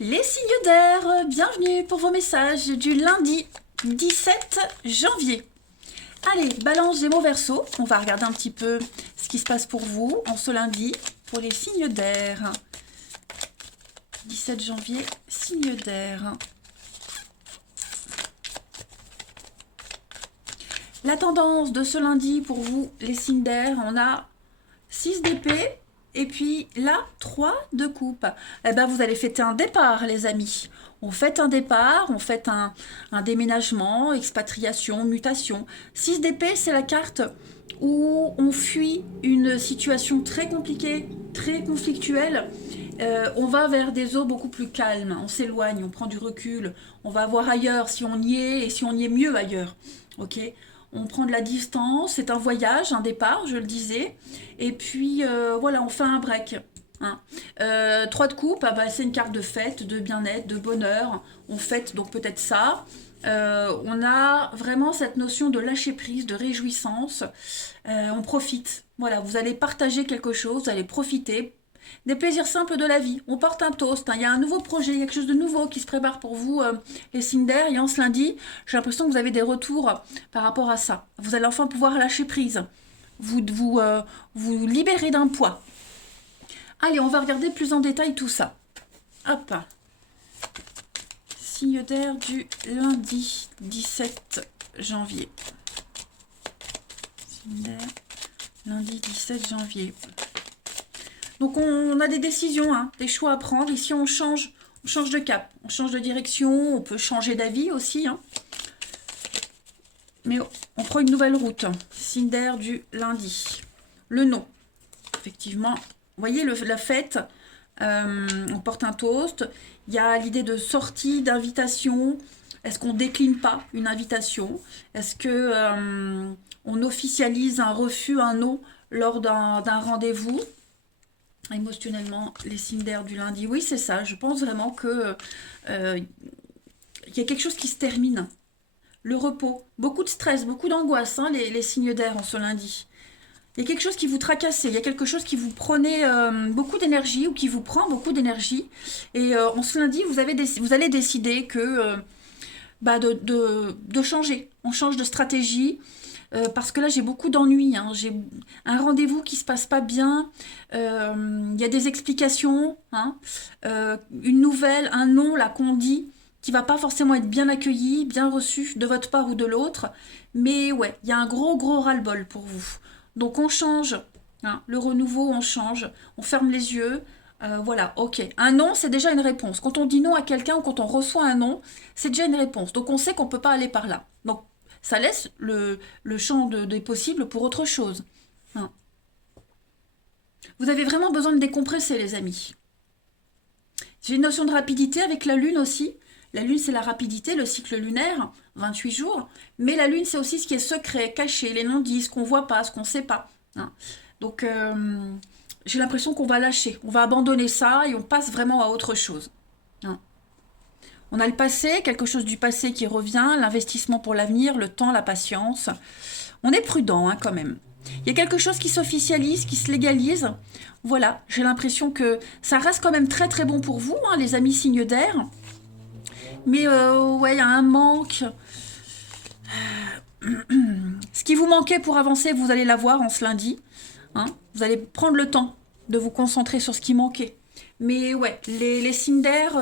Les signes d'air, bienvenue pour vos messages du lundi 17 janvier. Allez, Balance, Gémeaux, Verseau, on va regarder un petit peu ce qui se passe pour vous en ce lundi pour les signes d'air. 17 janvier, signes d'air. La tendance de ce lundi pour vous, les signes d'air, on a 6 d'épée. Et puis là, 3 de coupe. Eh ben, vous allez fêter un départ, les amis. On fête un départ, on fête un déménagement, expatriation, mutation. 6 d'épée, c'est la carte où on fuit une situation très compliquée, très conflictuelle. On va vers des eaux beaucoup plus calmes, on s'éloigne, on prend du recul, on va voir ailleurs si on y est et si on y est mieux ailleurs. Ok, on prend de la distance, c'est un voyage, un départ, je le disais. Et puis voilà, on fait un break. Hein. 3 de coupe, ah bah, c'est une carte de fête, de bien-être, de bonheur. On fête donc peut-être ça. On a vraiment cette notion de lâcher prise, de réjouissance. On profite. Voilà, vous allez partager quelque chose, vous allez profiter des plaisirs simples de la vie. On porte un toast, hein. Il y a un nouveau projet, il y a quelque chose de nouveau qui se prépare pour vous, les signes d'air. Et en ce lundi, j'ai l'impression que vous avez des retours par rapport à ça. Vous allez enfin pouvoir lâcher prise, vous libérer d'un poids. Allez, on va regarder plus en détail tout ça. Hop. Signe d'air du lundi 17 janvier. Signe d'air, lundi 17 janvier. Donc on a des décisions, hein, des choix à prendre. Ici on change de cap, on change de direction, on peut changer d'avis aussi. Hein. Mais on prend une nouvelle route. Signe d'air du lundi. Le non. Effectivement, vous voyez la fête, on porte un toast. Il y a l'idée de sortie, d'invitation. Est-ce qu'on décline pas une invitation? Est-ce que on officialise un refus, un non lors d'un rendez-vous? Émotionnellement, les signes d'air du lundi, oui, c'est ça. Je pense vraiment que y a quelque chose qui se termine. Le repos, beaucoup de stress, beaucoup d'angoisse, hein, les signes d'air en ce lundi. Il y a quelque chose qui vous tracasse, il y a quelque chose qui vous prenait beaucoup d'énergie ou qui vous prend beaucoup d'énergie. Et en ce lundi, vous allez décider que de changer. On change de stratégie. Parce que là j'ai beaucoup d'ennuis, hein. J'ai un rendez-vous qui se passe pas bien, il y a des explications, hein. Une nouvelle, un nom là qu'on dit qui va pas forcément être bien accueilli, bien reçu de votre part ou de l'autre, mais ouais, il y a un gros ras-le-bol pour vous. Donc on change, hein, le renouveau, on change, on ferme les yeux. Voilà, ok. Un non, c'est déjà une réponse. Quand on dit non à quelqu'un ou quand on reçoit un non, c'est déjà une réponse. Donc on sait qu'on ne peut pas aller par là. Donc ça laisse le champ des possibles pour autre chose. Hein. Vous avez vraiment besoin de décompresser, les amis. J'ai une notion de rapidité avec la Lune aussi. La Lune, c'est la rapidité, le cycle lunaire, 28 jours. Mais la Lune, c'est aussi ce qui est secret, caché, les non-dits, ce qu'on ne voit pas, ce qu'on ne sait pas. Hein. Donc, j'ai l'impression qu'on va lâcher, on va abandonner ça et on passe vraiment à autre chose. Hein. On a le passé, quelque chose du passé qui revient, l'investissement pour l'avenir, le temps, la patience. On est prudent quand même. Il y a quelque chose qui s'officialise, qui se légalise. Voilà, j'ai l'impression que ça reste quand même très très bon pour vous, hein, les amis signes d'air. Mais ouais, il y a un manque. Ce qui vous manquait pour avancer, vous allez l'avoir en ce lundi. Hein. Vous allez prendre le temps de vous concentrer sur ce qui manquait. Mais ouais, les signes d'air,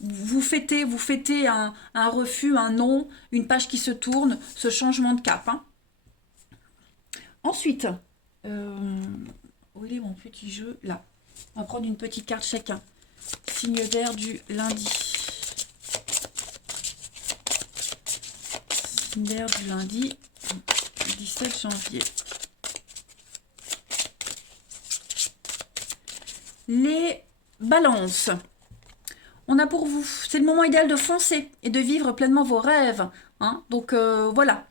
vous fêtez un refus, un non, une page qui se tourne, ce changement de cap. Hein. Ensuite, où est mon petit jeu? Là. On va prendre une petite carte chacun. Signe d'air du lundi. Signe d'air du lundi, 17 janvier. Les balances. On a pour vous, c'est le moment idéal de foncer et de vivre pleinement vos rêves. Hein. Donc voilà,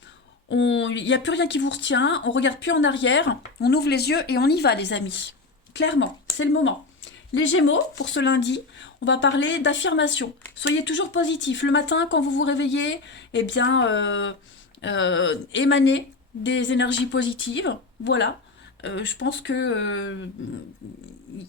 il n'y a plus rien qui vous retient, on regarde plus en arrière, on ouvre les yeux et on y va les amis. Clairement, c'est le moment. Les Gémeaux, pour ce lundi, on va parler d'affirmation. Soyez toujours positif. Le matin, quand vous vous réveillez, eh bien, émanez des énergies positives. Voilà. Je pense que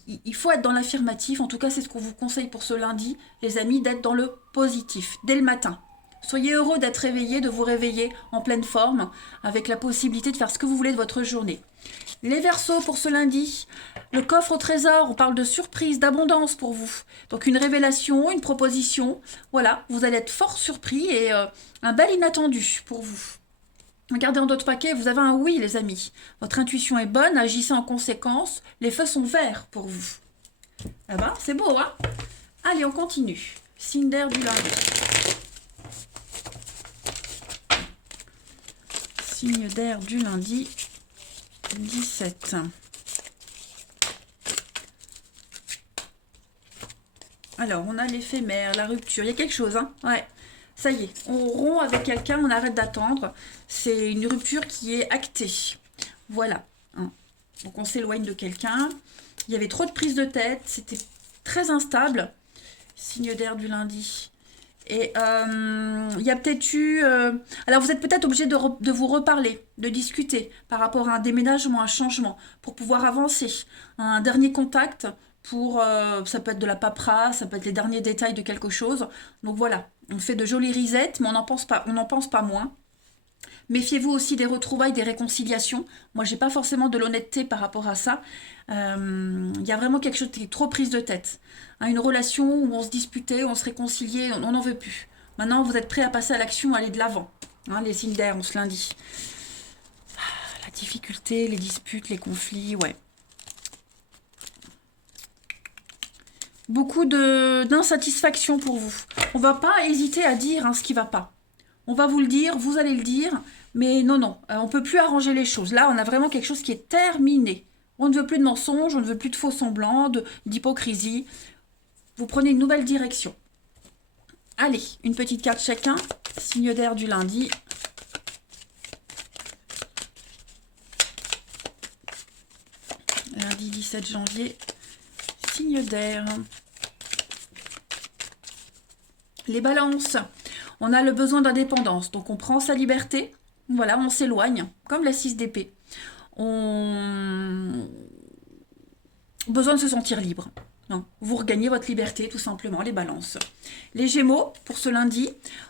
il faut être dans l'affirmatif. En tout cas, c'est ce qu'on vous conseille pour ce lundi, les amis, d'être dans le positif dès le matin. Soyez heureux d'être réveillé, de vous réveiller en pleine forme, avec la possibilité de faire ce que vous voulez de votre journée. Les Verseaux pour ce lundi, le coffre au trésor, on parle de surprise, d'abondance pour vous. Donc une révélation, une proposition, voilà, vous allez être fort surpris et un bel inattendu pour vous. Regardez en d'autres paquets, vous avez un oui les amis. Votre intuition est bonne, agissez en conséquence, les feux sont verts pour vous. Ah ben, c'est beau, hein? Allez, on continue. Signe d'air du lundi. Signe d'air du lundi 17. Alors, on a l'éphémère, la rupture. Il y a quelque chose, hein? Ouais. Ça y est, on rompt avec quelqu'un, on arrête d'attendre. C'est une rupture qui est actée. Voilà. Hein. Donc, on s'éloigne de quelqu'un. Il y avait trop de prise de tête. C'était très instable. Signe d'air du lundi. Et il y a peut-être eu... alors, vous êtes peut-être obligé de vous reparler, de discuter par rapport à un déménagement, un changement, pour pouvoir avancer. Un dernier contact pour... ça peut être de la paperasse, ça peut être les derniers détails de quelque chose. Donc voilà, on fait de jolies risettes, mais on n'en pense pas moins. Méfiez-vous aussi des retrouvailles, des réconciliations. Moi, j'ai pas forcément de l'honnêteté par rapport à ça. Il y a vraiment quelque chose qui est trop prise de tête. Hein, une relation où on se disputait, on se réconciliait, on n'en veut plus. Maintenant, vous êtes prêts à passer à l'action, à aller de l'avant. Hein, les signes d'air, on se lundi. La difficulté, les disputes, les conflits, ouais. Beaucoup d'insatisfaction pour vous. On va pas hésiter à dire hein, ce qui va pas. On va vous le dire, vous allez le dire, mais non, on ne peut plus arranger les choses. Là, on a vraiment quelque chose qui est terminé. On ne veut plus de mensonges, on ne veut plus de faux semblants, d'hypocrisie. Vous prenez une nouvelle direction. Allez, une petite carte chacun. Signe d'air du lundi. Lundi 17 janvier. Signe d'air. Les balances. On a le besoin d'indépendance, donc on prend sa liberté, voilà, on s'éloigne, comme la 6 d'épée. On besoin de se sentir libre. Hein. Vous regagnez votre liberté, tout simplement, les balances. Les Gémeaux, pour ce lundi,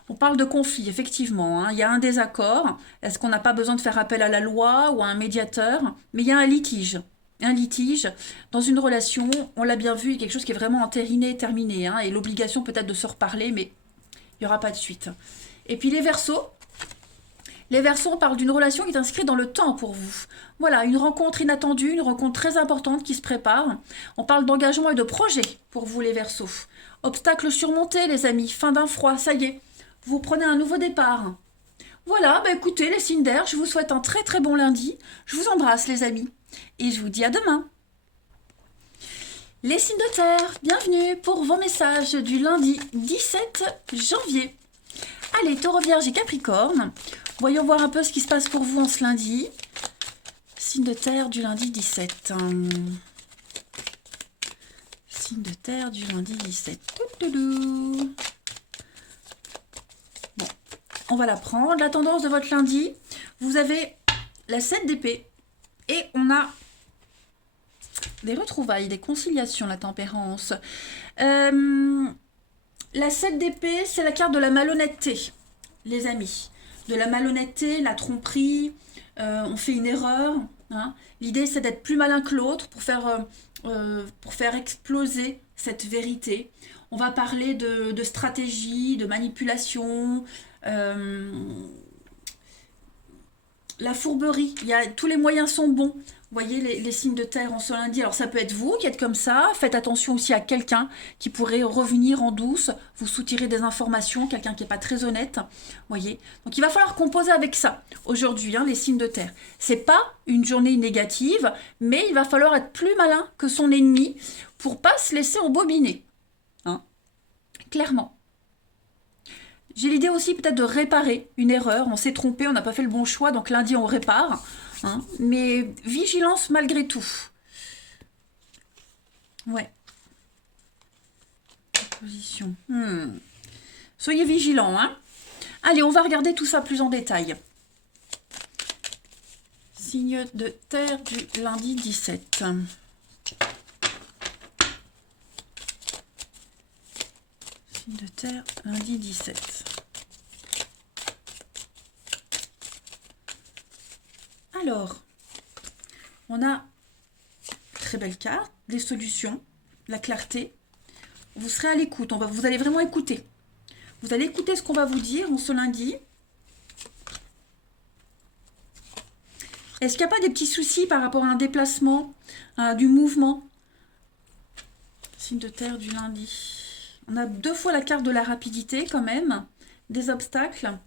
on parle de conflit, effectivement. Hein. Il y a un désaccord. Est-ce qu'on n'a pas besoin de faire appel à la loi ou à un médiateur? Mais il y a un litige. Un litige dans une relation, on l'a bien vu, quelque chose qui est vraiment entériné, terminé. Hein, et l'obligation peut-être de se reparler, mais il n'y aura pas de suite. Et puis les Verseaux. Les Verseaux, on parle d'une relation qui est inscrite dans le temps pour vous. Voilà, une rencontre inattendue, une rencontre très importante qui se prépare. On parle d'engagement et de projet pour vous les Verseaux. Obstacles surmontés les amis, fin d'un froid, ça y est. Vous prenez un nouveau départ. Voilà, bah écoutez les signes d'air, je vous souhaite un très très bon lundi. Je vous embrasse les amis. Et je vous dis à demain. Les signes de terre, bienvenue pour vos messages du lundi 17 janvier. Allez, Taureau, Vierge et Capricorne, voyons voir un peu ce qui se passe pour vous en ce lundi. Signe de terre du lundi 17. Signe de terre du lundi 17. Bon, on va la prendre. La tendance de votre lundi, vous avez la 7 d'épée et on a des retrouvailles, des conciliations, la tempérance. La 7 d'épée, c'est la carte de la malhonnêteté, les amis. De la malhonnêteté, la tromperie, on fait une erreur. Hein. L'idée, c'est d'être plus malin que l'autre pour faire exploser cette vérité. On va parler de stratégie, de manipulation, la fourberie. Tous les moyens sont bons. Vous voyez les signes de terre en ce lundi. Alors ça peut être vous qui êtes comme ça. Faites attention aussi à quelqu'un qui pourrait revenir en douce, vous soutirer des informations, quelqu'un qui n'est pas très honnête. Voyez. Donc il va falloir composer avec ça aujourd'hui, hein, les signes de terre. C'est pas une journée négative, mais il va falloir être plus malin que son ennemi pour pas se laisser embobiner. Hein. Clairement. J'ai l'idée aussi peut-être de réparer une erreur. On s'est trompé, on n'a pas fait le bon choix, donc lundi on répare. Hein, mais vigilance malgré tout. Ouais. Position. Soyez vigilants. Hein. Allez, on va regarder tout ça plus en détail. Signe de terre du lundi 17. Signe de terre, lundi 17. Alors, on a très belle carte, des solutions, la clarté. Vous serez à l'écoute, vous allez vraiment écouter. Vous allez écouter ce qu'on va vous dire en ce lundi. Est-ce qu'il n'y a pas des petits soucis par rapport à un déplacement, du mouvement? Signe de terre du lundi. On a 2 fois la carte de la rapidité quand même. Des obstacles.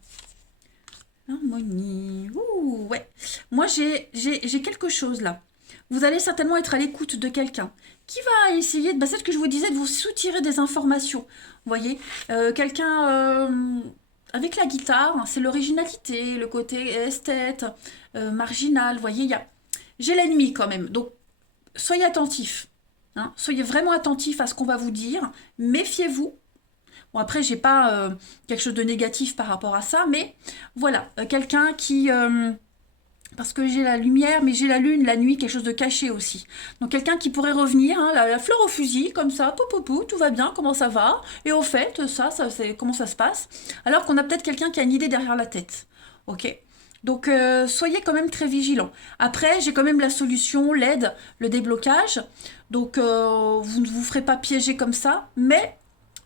Harmonie. Ouh, ouais. Moi, j'ai quelque chose là. Vous allez certainement être à l'écoute de quelqu'un qui va essayer, c'est ce que je vous disais, de vous soutirer des informations. Vous voyez, quelqu'un avec la guitare, c'est l'originalité, le côté esthète, marginal. Vous voyez, j'ai l'ennemi quand même. Donc, soyez attentifs. Hein, soyez vraiment attentifs à ce qu'on va vous dire. Méfiez-vous. Bon, après, j'ai pas quelque chose de négatif par rapport à ça, mais voilà, quelqu'un qui... parce que j'ai la lumière, mais j'ai la lune, la nuit, quelque chose de caché aussi. Donc quelqu'un qui pourrait revenir, hein, la fleur au fusil, comme ça, pou, tout va bien, comment ça va? Et au fait, ça c'est comment ça se passe? Alors qu'on a peut-être quelqu'un qui a une idée derrière la tête. Ok? Donc soyez quand même très vigilants. Après, j'ai quand même la solution, l'aide, le déblocage. Donc vous ne vous ferez pas piéger comme ça, mais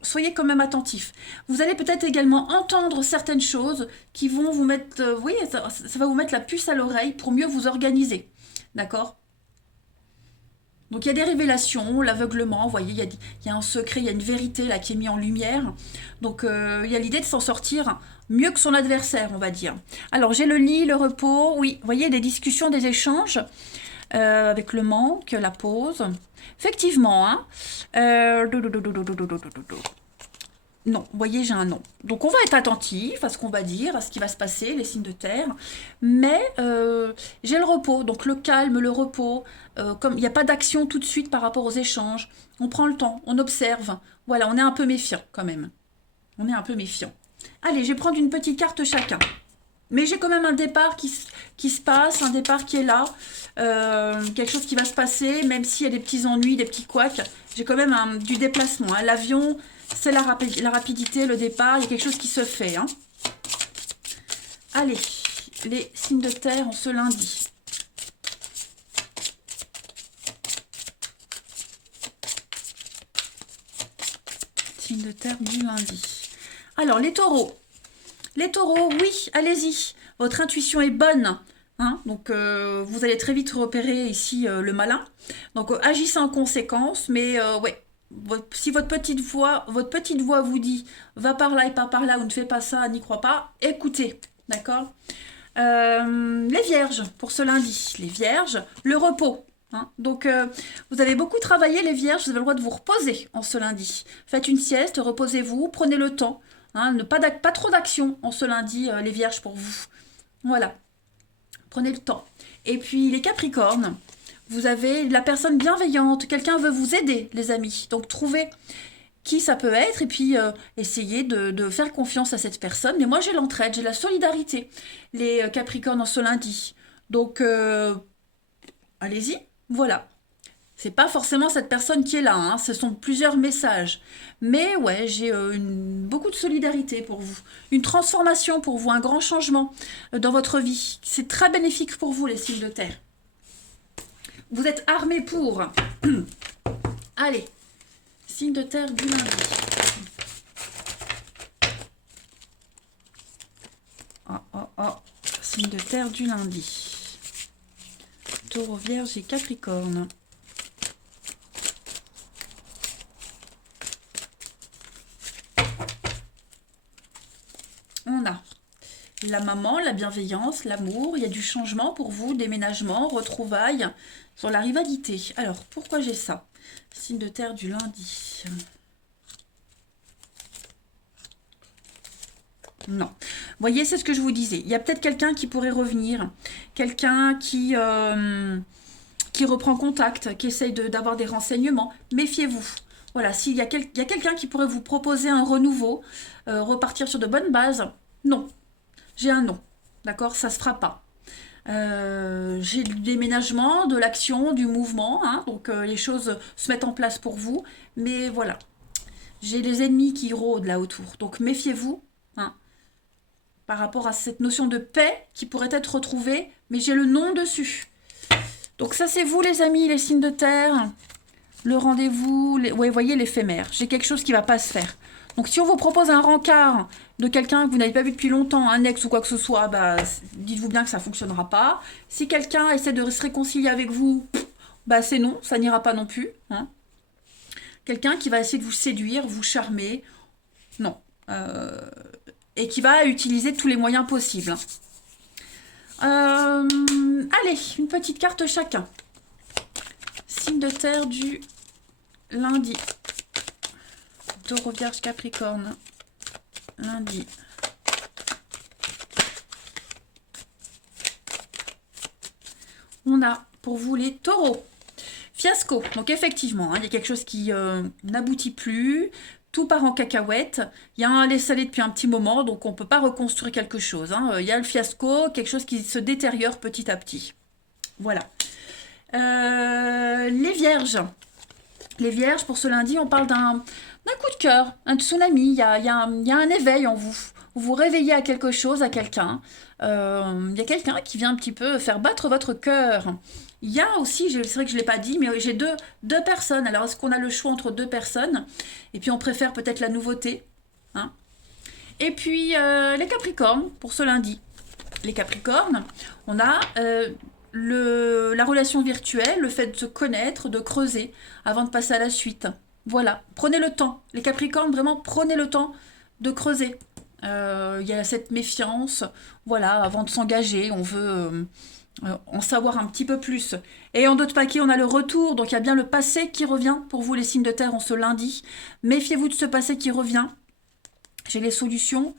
soyez quand même attentifs. Vous allez peut-être également entendre certaines choses qui vont vous mettre, vous voyez, ça va vous mettre la puce à l'oreille pour mieux vous organiser. D'accord? Donc il y a des révélations, l'aveuglement, vous voyez, il y a un secret, il y a une vérité là qui est mise en lumière. Donc il y a l'idée de s'en sortir mieux que son adversaire, on va dire. Alors j'ai le lit, le repos, oui, vous voyez, des discussions, des échanges avec le manque, la pause. Effectivement, hein. Non, vous voyez, j'ai un non. Donc on va être attentif à ce qu'on va dire, à ce qui va se passer, les signes de terre. Mais j'ai le repos, donc le calme, le repos. Comme il n'y a pas d'action tout de suite par rapport aux échanges, on prend le temps, on observe. Voilà, on est un peu méfiant quand même. On est un peu méfiant. Allez, je vais prendre une petite carte chacun. Mais j'ai quand même un départ qui se passe, un départ qui est là, quelque chose qui va se passer, même s'il y a des petits ennuis, des petits couacs. J'ai quand même du déplacement. Hein. L'avion, c'est la rapidité, le départ, il y a quelque chose qui se fait. Hein. Allez, les signes de terre en ce lundi. Signes de terre du lundi. Alors, les taureaux. Les taureaux, oui, allez-y. Votre intuition est bonne. Hein, donc, vous allez très vite repérer ici le malin. Donc, agissez en conséquence. Mais, ouais, si votre petite voix vous dit « va par là et pas par là » ou « ne fais pas ça, n'y crois pas », écoutez. D'accord? Les vierges, pour ce lundi. Les vierges, le repos. Hein, donc, vous avez beaucoup travaillé, les vierges. Vous avez le droit de vous reposer en ce lundi. Faites une sieste, reposez-vous, prenez le temps. Hein, pas trop d'action en ce lundi, les vierges, pour vous. Voilà. Prenez le temps. Et puis, les capricornes, vous avez la personne bienveillante. Quelqu'un veut vous aider, les amis. Donc, trouvez qui ça peut être et puis essayez de faire confiance à cette personne. Mais moi, j'ai l'entraide, j'ai la solidarité, les capricornes en ce lundi. Donc, allez-y. Voilà. C'est pas forcément cette personne qui est là, hein. Ce sont plusieurs messages. Mais ouais, j'ai beaucoup de solidarité pour vous. Une transformation pour vous, un grand changement dans votre vie. C'est très bénéfique pour vous, les signes de terre. Vous êtes armés pour. Allez, signe de terre du lundi. Signe de terre du lundi. Taureau, Vierge et Capricorne. On a la maman, la bienveillance, l'amour, il y a du changement pour vous, déménagement, retrouvailles, sur la rivalité. Alors, pourquoi j'ai ça? Signe de terre du lundi. Non. Vous voyez, c'est ce que je vous disais. Il y a peut-être quelqu'un qui pourrait revenir, quelqu'un qui reprend contact, qui essaye d'avoir des renseignements. Méfiez-vous. Voilà, s'il y a quelqu'un qui pourrait vous proposer un renouveau, repartir sur de bonnes bases, non. J'ai un non. D'accord? Ça ne se fera pas. J'ai du déménagement, de l'action, du mouvement, hein, donc les choses se mettent en place pour vous. Mais voilà, j'ai les ennemis qui rôdent là autour. Donc méfiez-vous, hein, par rapport à cette notion de paix qui pourrait être retrouvée, mais j'ai le nom dessus. Donc ça c'est vous les amis, les signes de terre, le rendez-vous, ouais, voyez l'éphémère. J'ai quelque chose qui ne va pas se faire. Donc si on vous propose un rencard de quelqu'un que vous n'avez pas vu depuis longtemps, un ex ou quoi que ce soit, bah, dites-vous bien que ça ne fonctionnera pas. Si quelqu'un essaie de se réconcilier avec vous, bah, c'est non, ça n'ira pas non plus. Hein. Quelqu'un qui va essayer de vous séduire, vous charmer, non. Et qui va utiliser tous les moyens possibles. Allez, une petite carte chacun. Signe de terre du lundi. Taureau, Vierge, Capricorne. Lundi. On a pour vous les taureaux. Fiasco. Donc effectivement, hein, il y a quelque chose qui n'aboutit plus. Tout part en cacahuète. Il y a un laisser-aller depuis un petit moment, donc on ne peut pas reconstruire quelque chose. Hein. Il y a le fiasco, quelque chose qui se détériore petit à petit. Voilà. Les vierges. Les vierges, pour ce lundi, on parle d'un coup de cœur, un tsunami. Il y a un éveil en vous. Vous vous réveillez à quelque chose, à quelqu'un. Il y a quelqu'un qui vient un petit peu faire battre votre cœur. Il y a aussi, c'est vrai que je ne l'ai pas dit, mais j'ai deux personnes. Alors, est-ce qu'on a le choix entre deux personnes? Et puis, on préfère peut-être la nouveauté. Hein. Et puis, les Capricornes, pour ce lundi. Les Capricornes, on a la relation virtuelle, le fait de se connaître, de creuser, avant de passer à la suite. Voilà, prenez le temps. Les Capricornes, vraiment, prenez le temps de creuser. Il y a cette méfiance. Voilà, avant de s'engager, on veut en savoir un petit peu plus. Et en d'autres paquets, on a le retour. Donc, il y a bien le passé qui revient pour vous, les signes de terre, en ce lundi. Méfiez-vous de ce passé qui revient. J'ai les solutions,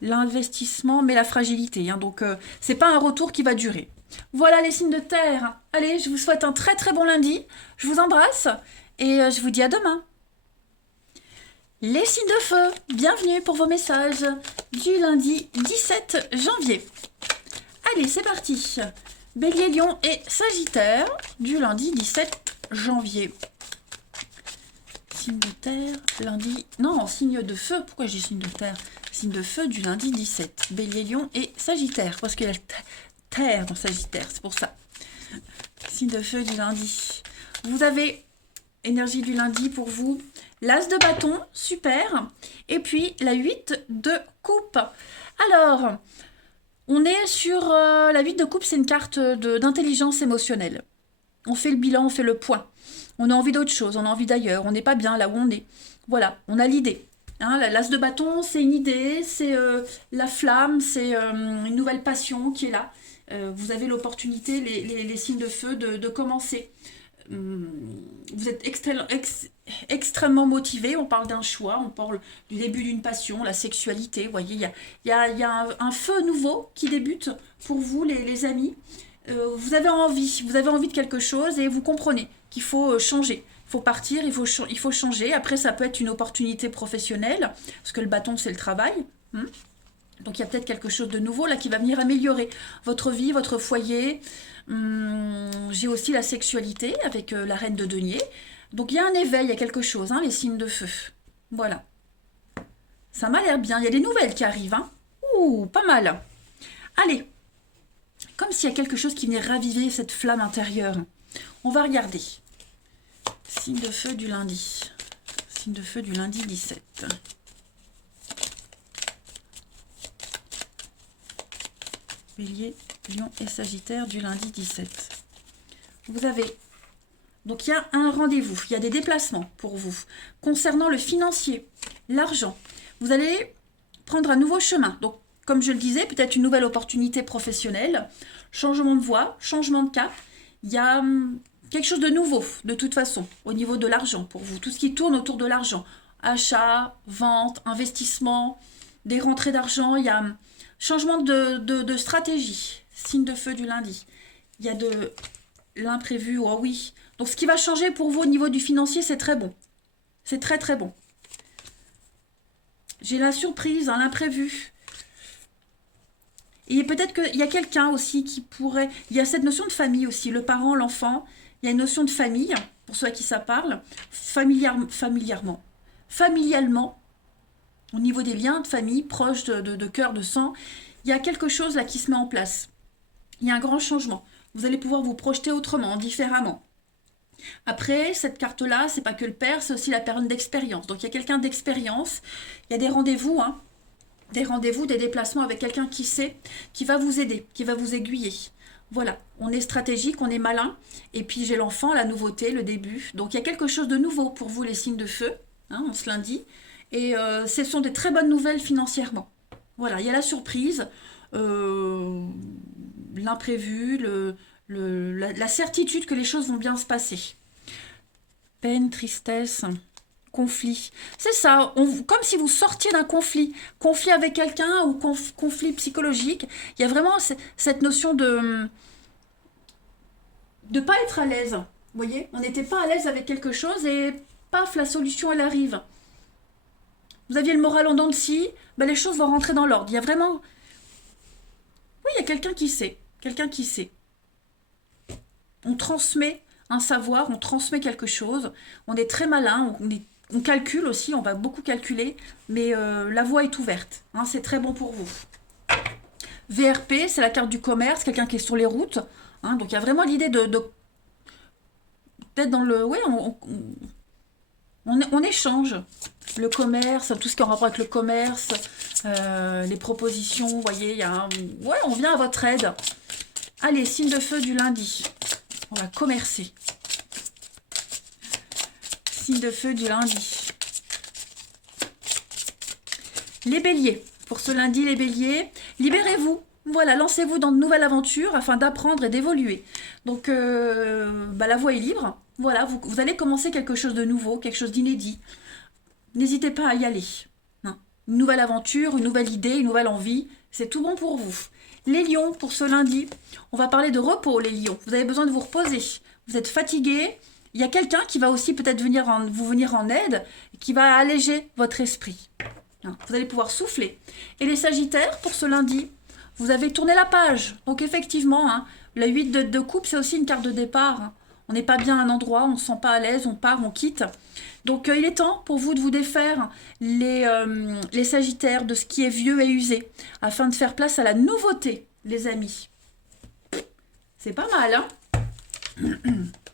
l'investissement, mais la fragilité. Hein. Donc, c'est pas un retour qui va durer. Voilà les signes de terre. Allez, je vous souhaite un très très bon lundi. Je vous embrasse et je vous dis à demain. Les signes de feu, bienvenue pour vos messages du lundi 17 janvier. Allez, c'est parti. Bélier, Lion et Sagittaire du lundi 17 janvier. Signe de terre, lundi... Non, signe de feu. Pourquoi j'ai signe de terre? Signe de feu du lundi 17. Bélier, Lion et Sagittaire. Parce qu'il y a terre dans Sagittaire, c'est pour ça. Signe de feu du lundi. Vous avez énergie du lundi pour vous. L'as de bâton, super. Et puis la 8 de coupe. Alors, on est sur la 8 de coupe, c'est une carte d'intelligence émotionnelle. On fait le bilan, on fait le point. On a envie d'autre chose, on a envie d'ailleurs, on n'est pas bien là où on est. Voilà, on a l'idée. Hein, l'as de bâton, c'est une idée, c'est la flamme, c'est une nouvelle passion qui est là. Vous avez l'opportunité, les signes de feu, de commencer. Vous êtes extrêmement motivé, on parle d'un choix, on parle du début d'une passion, la sexualité. Vous voyez, il y a un feu nouveau qui débute pour vous, les amis. Vous avez envie de quelque chose et vous comprenez qu'il faut changer. Il faut partir, il faut changer. Après, ça peut être une opportunité professionnelle, parce que le bâton, c'est le travail. Donc, il y a peut-être quelque chose de nouveau là qui va venir améliorer votre vie, votre foyer. J'ai aussi la sexualité avec la reine de denier. Donc, il y a un éveil, il y a quelque chose, hein, les signes de feu. Voilà. Ça m'a l'air bien. Il y a des nouvelles qui arrivent. Hein. Ouh, pas mal. Allez. Comme s'il y a quelque chose qui venait raviver cette flamme intérieure. On va regarder. Signe de feu du lundi. Signe de feu du lundi 17. Bélier, Lion et Sagittaire du lundi 17. Vous avez... Donc il y a un rendez-vous, il y a des déplacements pour vous. Concernant le financier, l'argent, vous allez prendre un nouveau chemin. Donc comme je le disais, peut-être une nouvelle opportunité professionnelle, changement de voie, changement de cap. Il y a quelque chose de nouveau, de toute façon, au niveau de l'argent pour vous. Tout ce qui tourne autour de l'argent. Achat, vente, investissement, des rentrées d'argent. Il y a changement de stratégie. Signe de feu du lundi. Il y a de l'imprévu, oh oui. Donc ce qui va changer pour vous au niveau du financier, c'est très bon. C'est très très bon. J'ai la surprise, hein, l'imprévu. Et peut-être qu'il y a quelqu'un aussi qui pourrait... Il y a cette notion de famille aussi, le parent, l'enfant. Il y a une notion de famille, pour ceux à qui ça parle, familialement, au niveau des liens de famille, proches de cœur, de sang. Il y a quelque chose là qui se met en place. Il y a un grand changement. Vous allez pouvoir vous projeter autrement, différemment. Après, cette carte-là, c'est pas que le père, c'est aussi la personne d'expérience. Donc il y a quelqu'un d'expérience, il y a des rendez-vous, hein, des rendez-vous, des déplacements avec quelqu'un qui sait, qui va vous aider, qui va vous aiguiller. Voilà, on est stratégique, on est malin. Et puis j'ai l'enfant, la nouveauté, le début. Donc il y a quelque chose de nouveau pour vous, les signes de feu, hein, on se lundi. Et ce sont des très bonnes nouvelles financièrement. Voilà, il y a la surprise, l'imprévu, la certitude que les choses vont bien se passer. Peine, tristesse, conflit. C'est ça, comme si vous sortiez d'un conflit. Conflit avec quelqu'un ou conflit psychologique. Il y a vraiment cette notion de pas être à l'aise. Vous voyez, on n'était pas à l'aise avec quelque chose et paf, la solution elle arrive. Vous aviez le moral en dents de scie, ben les choses vont rentrer dans l'ordre. Il y a vraiment... Oui, il y a quelqu'un qui sait. Quelqu'un qui sait. On transmet un savoir, on transmet quelque chose. On est très malin, on calcule aussi, on va beaucoup calculer, mais la voie est ouverte. Hein, c'est très bon pour vous. VRP, c'est la carte du commerce, quelqu'un qui est sur les routes. Hein, donc il y a vraiment l'idée d'être dans le... Oui, on échange. Le commerce, tout ce qui est en rapport avec le commerce, les propositions, vous voyez, il y a un... Ouais, on vient à votre aide. Allez, signe de feu du lundi. On va commercer. Signe de feu du lundi. Les béliers. Pour ce lundi, les béliers, libérez-vous. Voilà, lancez-vous dans de nouvelles aventures afin d'apprendre et d'évoluer. Donc, la voie est libre. Voilà, vous allez commencer quelque chose de nouveau, quelque chose d'inédit. N'hésitez pas à y aller. Hein. Une nouvelle aventure, une nouvelle idée, une nouvelle envie, c'est tout bon pour vous. Les lions, pour ce lundi, on va parler de repos, les lions. Vous avez besoin de vous reposer. Vous êtes fatigués. Il y a quelqu'un qui va aussi peut-être vous venir en aide, qui va alléger votre esprit. Hein. Vous allez pouvoir souffler. Et les sagittaires, pour ce lundi, vous avez tourné la page. Donc effectivement, hein, la 8 de coupe, c'est aussi une carte de départ. Hein. On n'est pas bien à un endroit, on ne se sent pas à l'aise, on part, on quitte. Donc il est temps pour vous de vous défaire les sagittaires de ce qui est vieux et usé, afin de faire place à la nouveauté, les amis. C'est pas mal, hein?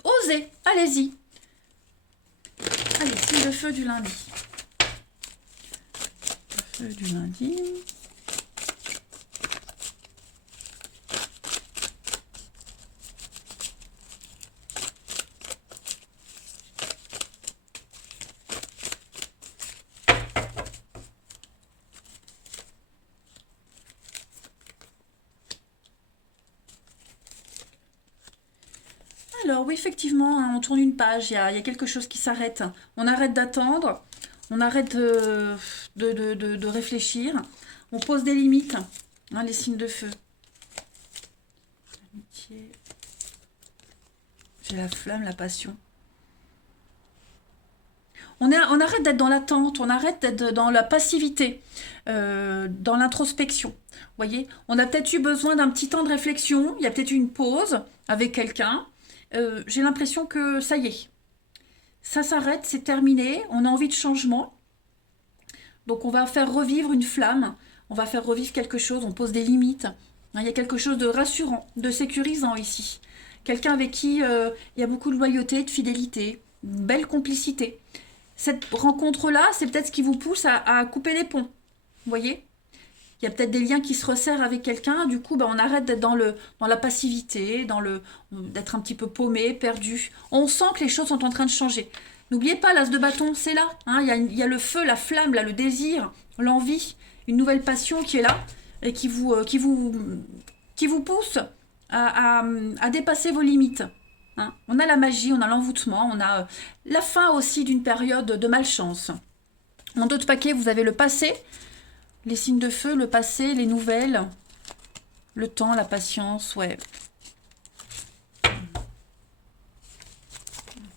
Osez, allez-y. Allez, signe de feu du lundi. Le feu du lundi... Alors oui, effectivement, hein, on tourne une page, il y a quelque chose qui s'arrête. On arrête d'attendre, on arrête de réfléchir, on pose des limites, hein, les signes de feu. L'amitié, j'ai la flamme, la passion. On arrête d'être dans l'attente, on arrête d'être dans la passivité, dans l'introspection. Vous voyez, on a peut-être eu besoin d'un petit temps de réflexion, il y a peut-être eu une pause avec quelqu'un. J'ai l'impression que ça y est, ça s'arrête, c'est terminé, on a envie de changement. Donc on va faire revivre une flamme, on va faire revivre quelque chose, on pose des limites. Il y a quelque chose de rassurant, de sécurisant ici. Quelqu'un avec qui il y a beaucoup de loyauté, de fidélité, une belle complicité. Cette rencontre-là, c'est peut-être ce qui vous pousse à couper les ponts. Vous voyez ? Il y a peut-être des liens qui se resserrent avec quelqu'un, du coup, on arrête d'être dans la passivité, d'être un petit peu paumé, perdu. On sent que les choses sont en train de changer. N'oubliez pas, l'as de bâton, c'est là. Hein, il y a le feu, la flamme, là, le désir, l'envie, une nouvelle passion qui est là et qui vous pousse à dépasser vos limites. Hein. On a la magie, on a l'envoûtement, on a la fin aussi d'une période de malchance. En d'autres paquets, vous avez le passé, les signes de feu, le passé, les nouvelles, le temps, la patience, ouais. Le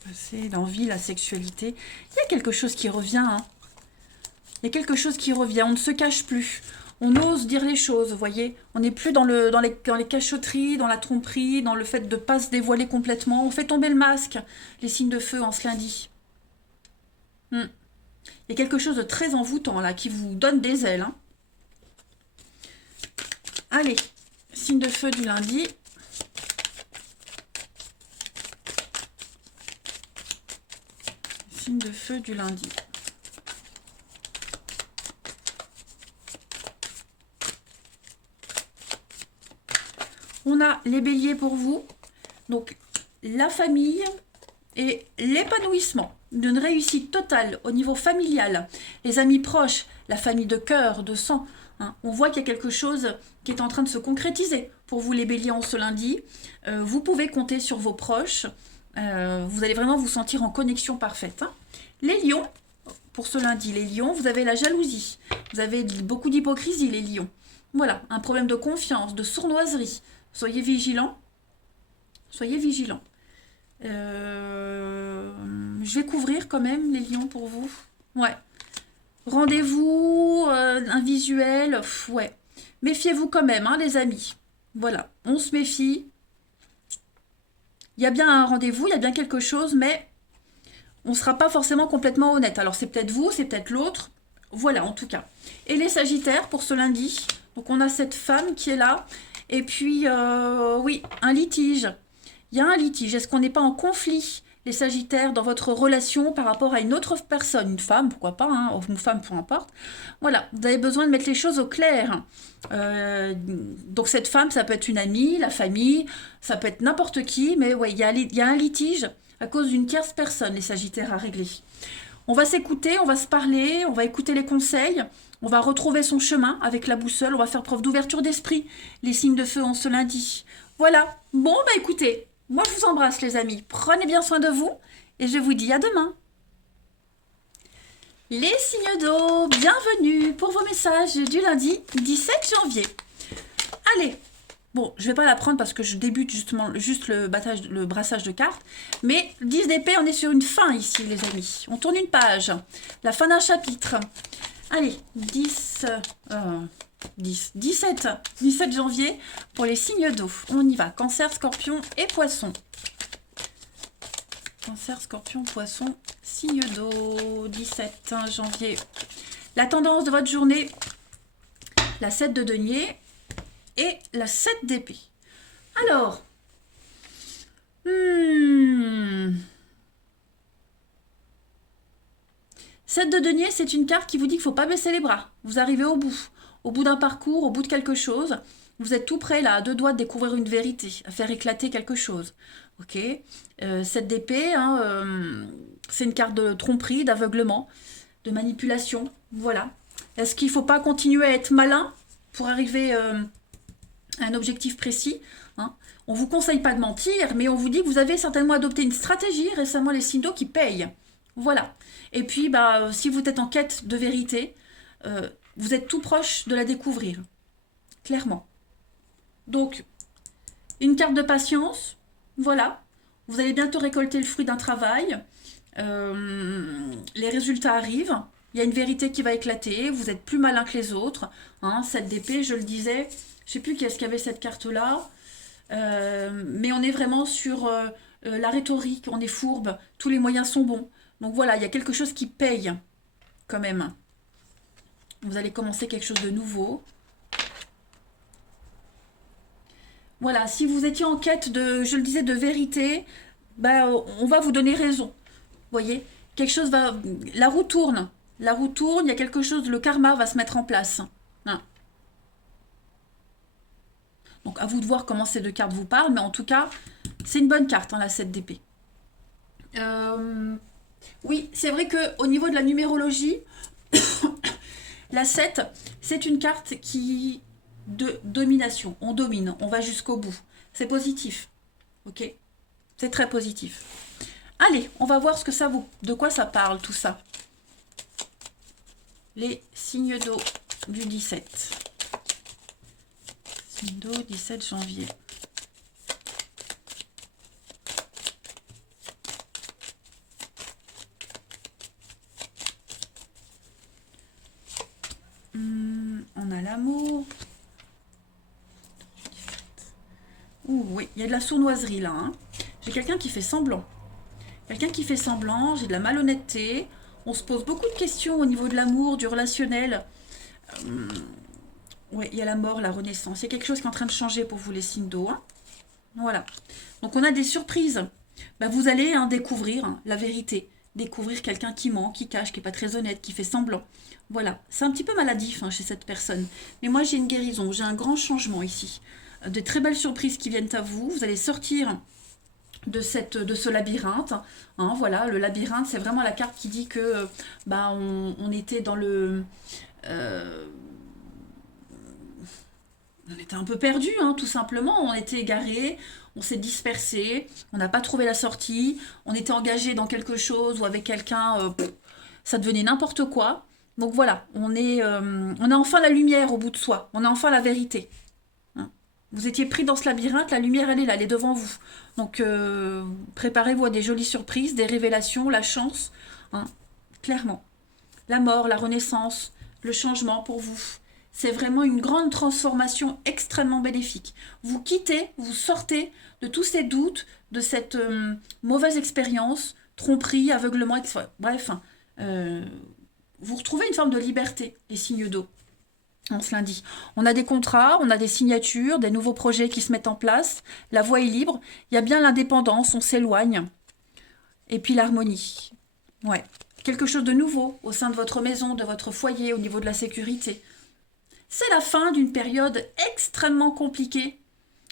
passé, l'envie, la sexualité. Il y a quelque chose qui revient. Hein. Il y a quelque chose qui revient. On ne se cache plus. On ose dire les choses, vous voyez. On n'est plus dans les cachotteries, dans la tromperie, dans le fait de ne pas se dévoiler complètement. On fait tomber le masque, les signes de feu en ce lundi. Hmm. Il y a quelque chose de très envoûtant là, qui vous donne des ailes. Hein. Allez, signe de feu du lundi. Signe de feu du lundi. On a les béliers pour vous. Donc, la famille et l'épanouissement d'une réussite totale au niveau familial. Les amis proches, la famille de cœur, de sang. Hein. On voit qu'il y a quelque chose qui est en train de se concrétiser. Pour vous, les béliers, en ce lundi, vous pouvez compter sur vos proches. Vous allez vraiment vous sentir en connexion parfaite. Hein. Les lions, pour ce lundi, les lions, vous avez la jalousie. Vous avez beaucoup d'hypocrisie, les lions. Voilà, un problème de confiance, de sournoiserie. Soyez vigilants. Soyez vigilants. Je vais couvrir quand même les lions pour vous. Ouais. Rendez-vous, un visuel. Ouais. Méfiez-vous quand même, hein, les amis. Voilà. On se méfie. Il y a bien un rendez-vous, il y a bien quelque chose, mais on ne sera pas forcément complètement honnête. Alors c'est peut-être vous, c'est peut-être l'autre. Voilà, en tout cas. Et les sagittaires pour ce lundi. Donc on a cette femme qui est là. Et puis, oui, un litige. Il y a un litige. Est-ce qu'on n'est pas en conflit, les sagittaires, dans votre relation par rapport à une autre personne, une femme, pourquoi pas, hein, une femme, peu importe. Voilà, vous avez besoin de mettre les choses au clair. Donc cette femme, ça peut être une amie, la famille, ça peut être n'importe qui, mais ouais, il y a un litige à cause d'une tierce personne, les sagittaires, à régler. On va s'écouter, on va se parler, on va écouter les conseils, on va retrouver son chemin avec la boussole, on va faire preuve d'ouverture d'esprit, les signes de feu en ce lundi. Voilà, bon bah écoutez, moi je vous embrasse les amis, prenez bien soin de vous et je vous dis à demain. Les signes d'eau, bienvenue pour vos messages du lundi 17 janvier. Allez, bon, je vais pas la prendre parce que je débute justement juste le brassage de cartes. Mais 10 d'épée, on est sur une fin ici, les amis. On tourne une page. La fin d'un chapitre. Allez, 17 janvier pour les signes d'eau. On y va. Cancer, scorpion et poisson. Cancer, scorpion, poisson, signe d'eau, 17 janvier. La tendance de votre journée, la 7 de denier et la 7 d'épée. Alors, 7 de denier, c'est une carte qui vous dit qu'il ne faut pas baisser les bras. Vous arrivez au bout d'un parcours, au bout de quelque chose. Vous êtes tout près, là, à 2 doigts de découvrir une vérité, à faire éclater quelque chose. Ok, 7 d'épée, hein, c'est une carte de tromperie, d'aveuglement, de manipulation. Voilà. Est-ce qu'il ne faut pas continuer à être malin pour arriver à un objectif précis, hein? On ne vous conseille pas de mentir, mais on vous dit que vous avez certainement adopté une stratégie récemment, les signes d'eau, qui payent. Voilà. Et puis, bah, si vous êtes en quête de vérité, vous êtes tout proche de la découvrir. Clairement. Donc, une carte de patience. Voilà. Vous allez bientôt récolter le fruit d'un travail. Les résultats arrivent. Il y a une vérité qui va éclater. Vous êtes plus malin que les autres. Hein, 7 d'épée, je le disais. Je ne sais plus qui est-ce qui avait cette carte-là. Mais on est vraiment sur la rhétorique. On est fourbe. Tous les moyens sont bons. Donc voilà, il y a quelque chose qui paye quand même. Vous allez commencer quelque chose de nouveau. Voilà, si vous étiez en quête de, je le disais, de vérité, bah, on va vous donner raison. Vous voyez, quelque chose va... La roue tourne. La roue tourne, il y a quelque chose, le karma va se mettre en place. Hein. Donc à vous de voir comment ces deux cartes vous parlent, mais en tout cas, c'est une bonne carte, hein, la 7 d'épée. Oui, c'est vrai qu'au niveau de la numérologie, la 7, c'est une carte qui... de domination. On domine, on va jusqu'au bout. C'est positif. Ok? C'est très positif. Allez, on va voir ce que ça vaut. De quoi ça parle tout ça? Les signes d'eau du 17. Signes d'eau, 17 janvier. On a la l'amour. Ouh, oui, il y a de la sournoiserie là. Hein. J'ai quelqu'un qui fait semblant. Quelqu'un qui fait semblant, j'ai de la malhonnêteté. On se pose beaucoup de questions au niveau de l'amour, du relationnel. Oui, il y a la mort, la renaissance. Il y a quelque chose qui est en train de changer pour vous les signes d'eau. Hein. Voilà. Donc on a des surprises. Ben, vous allez découvrir la vérité. Découvrir quelqu'un qui ment, qui cache, qui n'est pas très honnête, qui fait semblant. Voilà. C'est un petit peu maladif chez cette personne. Mais moi j'ai une guérison, j'ai un grand changement ici. De très belles surprises qui viennent à vous. Vous allez sortir de ce labyrinthe. Hein, voilà, le labyrinthe, c'est vraiment la carte qui dit que on était dans le... on était un peu perdu, hein, tout simplement. On était égaré, on s'est dispersé, on n'a pas trouvé la sortie, on était engagé dans quelque chose ou avec quelqu'un, ça devenait n'importe quoi. Donc voilà, on a enfin la lumière au bout de soi, on a enfin la vérité. Hein. Vous étiez pris dans ce labyrinthe, la lumière elle est là, elle est devant vous. Donc préparez-vous à des jolies surprises, des révélations, la chance, hein, clairement. La mort, la renaissance, le changement pour vous. C'est vraiment une grande transformation extrêmement bénéfique. Vous quittez, vous sortez de tous ces doutes, de cette mauvaise expérience, tromperie, aveuglement, etc. Bref, vous retrouvez une forme de liberté, les signes d'eau. On se lundi. On a des contrats, on a des signatures, des nouveaux projets qui se mettent en place. La voie est libre. Il y a bien l'indépendance, on s'éloigne. Et puis l'harmonie. Ouais. Quelque chose de nouveau au sein de votre maison, de votre foyer, au niveau de la sécurité. C'est la fin d'une période extrêmement compliquée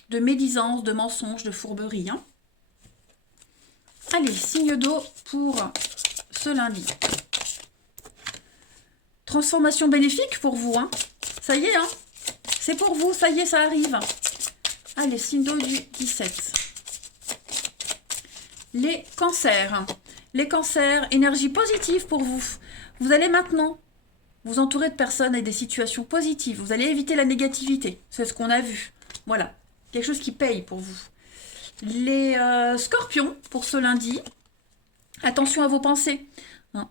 de médisance, de mensonges, de fourberie. Hein. Allez, signe d'eau pour ce lundi. Transformation bénéfique pour vous. Hein. Ça y est, hein. C'est pour vous, ça y est, ça arrive. Allez, signe d'eau du 17. Les cancers. Les cancers, énergie positive pour vous. Vous allez maintenant vous entourer de personnes et des situations positives. Vous allez éviter la négativité. C'est ce qu'on a vu. Voilà. Quelque chose qui paye pour vous. Les scorpions, pour ce lundi. Attention à vos pensées. Hein.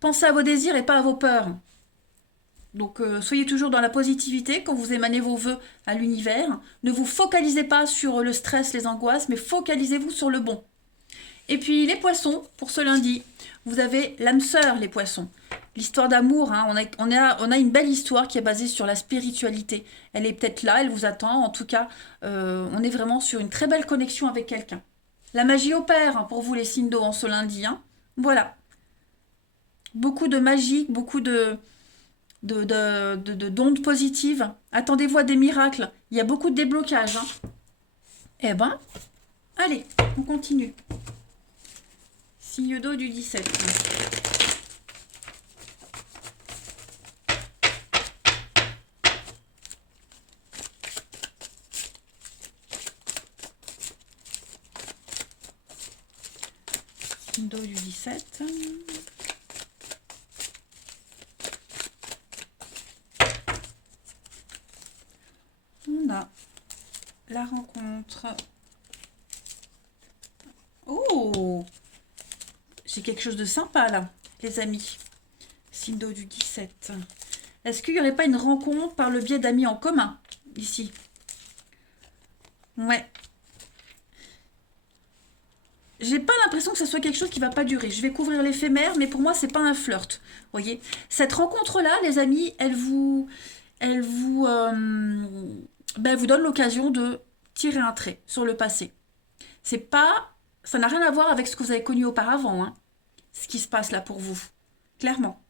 Pensez à vos désirs et pas à vos peurs. Donc, soyez toujours dans la positivité quand vous émanez vos vœux à l'univers. Ne vous focalisez pas sur le stress, les angoisses, mais focalisez-vous sur le bon. Et puis, les poissons, pour ce lundi, vous avez l'âme sœur, les poissons. L'histoire d'amour, hein, on a une belle histoire qui est basée sur la spiritualité. Elle est peut-être là, elle vous attend. En tout cas, on est vraiment sur une très belle connexion avec quelqu'un. La magie opère, hein, pour vous, les signes d'eau, en ce lundi. Hein. Voilà. Beaucoup de magie, beaucoup d'ondes positives. Attendez-vous à des miracles. Il y a beaucoup de déblocages. Hein. Eh ben, allez, on continue. Signe d'eau du 17. Signe d'eau du 17. On a la rencontre. Oh! J'ai quelque chose de sympa là, les amis. Signe d'eau du 17. Est-ce qu'il n'y aurait pas une rencontre par le biais d'amis en commun, ici? Ouais. J'ai pas l'impression que ce soit quelque chose qui va pas durer. Je vais couvrir l'éphémère, mais pour moi, c'est pas un flirt. Vous voyez? Cette rencontre-là, les amis, elle vous donne l'occasion de tirer un trait sur le passé. C'est pas... Ça n'a rien à voir avec ce que vous avez connu auparavant, hein, ce qui se passe là pour vous. Clairement.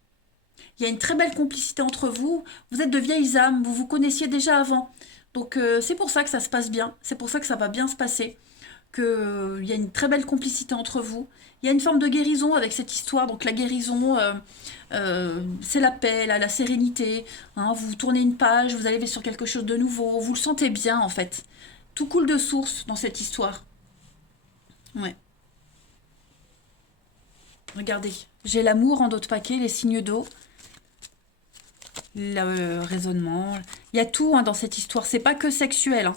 Il y a une très belle complicité entre vous. Vous êtes de vieilles âmes, vous vous connaissiez déjà avant. Donc c'est pour ça que ça se passe bien. C'est pour ça que ça va bien se passer. Il y a une très belle complicité entre vous. Il y a une forme de guérison avec cette histoire. Donc la guérison, c'est la paix, la sérénité. Hein, vous tournez une page, vous allez sur quelque chose de nouveau. Vous le sentez bien en fait. Tout coule de source dans cette histoire. Ouais. Regardez, j'ai l'amour en d'autres paquets, les signes d'eau, le raisonnement. Il y a tout, hein, dans cette histoire. C'est pas que sexuel. Hein.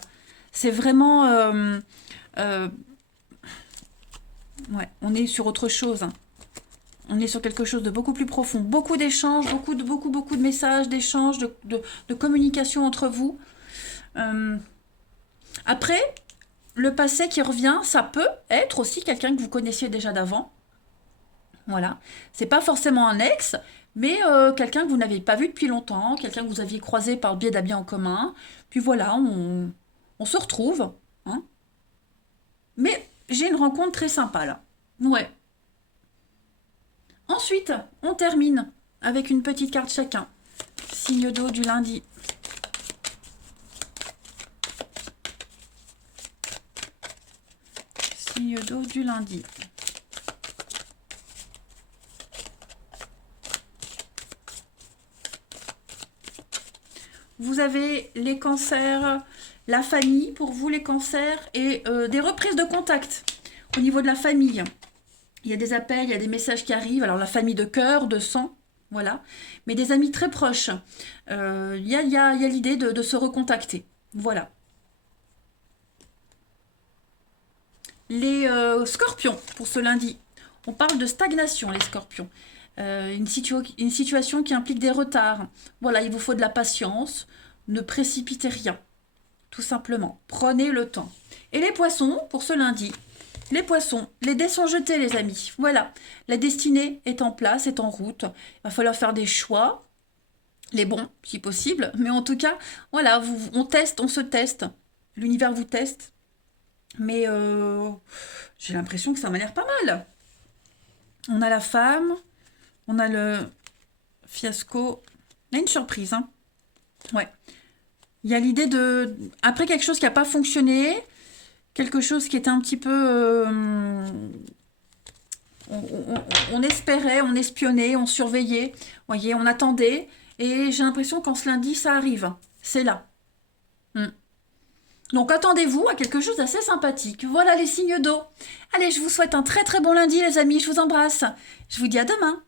C'est vraiment... ouais, on est sur autre chose. Hein. On est sur quelque chose de beaucoup plus profond. Beaucoup d'échanges, beaucoup de messages, d'échanges, de communication entre vous. Après, le passé qui revient, ça peut être aussi quelqu'un que vous connaissiez déjà d'avant. Voilà. C'est pas forcément un ex, mais quelqu'un que vous n'avez pas vu depuis longtemps, quelqu'un que vous aviez croisé par le biais d'amis en commun. Puis voilà, on se retrouve. Hein. Mais j'ai une rencontre très sympa là. Ouais. Ensuite, on termine avec une petite carte chacun. Signe d'eau du lundi. Signe d'eau du lundi. Vous avez les cancers, la famille pour vous les cancers et des reprises de contact au niveau de la famille. Il y a des appels, il y a des messages qui arrivent. Alors la famille de cœur, de sang, voilà. Mais des amis très proches. Il y a l'idée de se recontacter. Voilà. Les scorpions pour ce lundi. On parle de stagnation, les scorpions. Une situation qui implique des retards. Voilà, il vous faut de la patience. Ne précipitez rien. Tout simplement. Prenez le temps. Et les poissons, pour ce lundi. Les poissons, les dés sont jetés, les amis. Voilà, la destinée est en place, est en route. Il va falloir faire des choix. Les bons, si possible. Mais en tout cas, voilà, on teste, on se teste. L'univers vous teste. Mais j'ai l'impression que ça m'a l'air pas mal. On a la femme. On a le fiasco. Il y a une surprise. Hein. Ouais. Il y a l'idée de... Après quelque chose qui n'a pas fonctionné, quelque chose qui était un petit peu... on espérait, on espionnait, on surveillait. Vous voyez, on attendait. Et j'ai l'impression qu'en ce lundi, ça arrive. C'est là. Donc attendez-vous à quelque chose d'assez sympathique. Voilà les signes d'eau. Allez, je vous souhaite un très très bon lundi les amis. Je vous embrasse. Je vous dis à demain.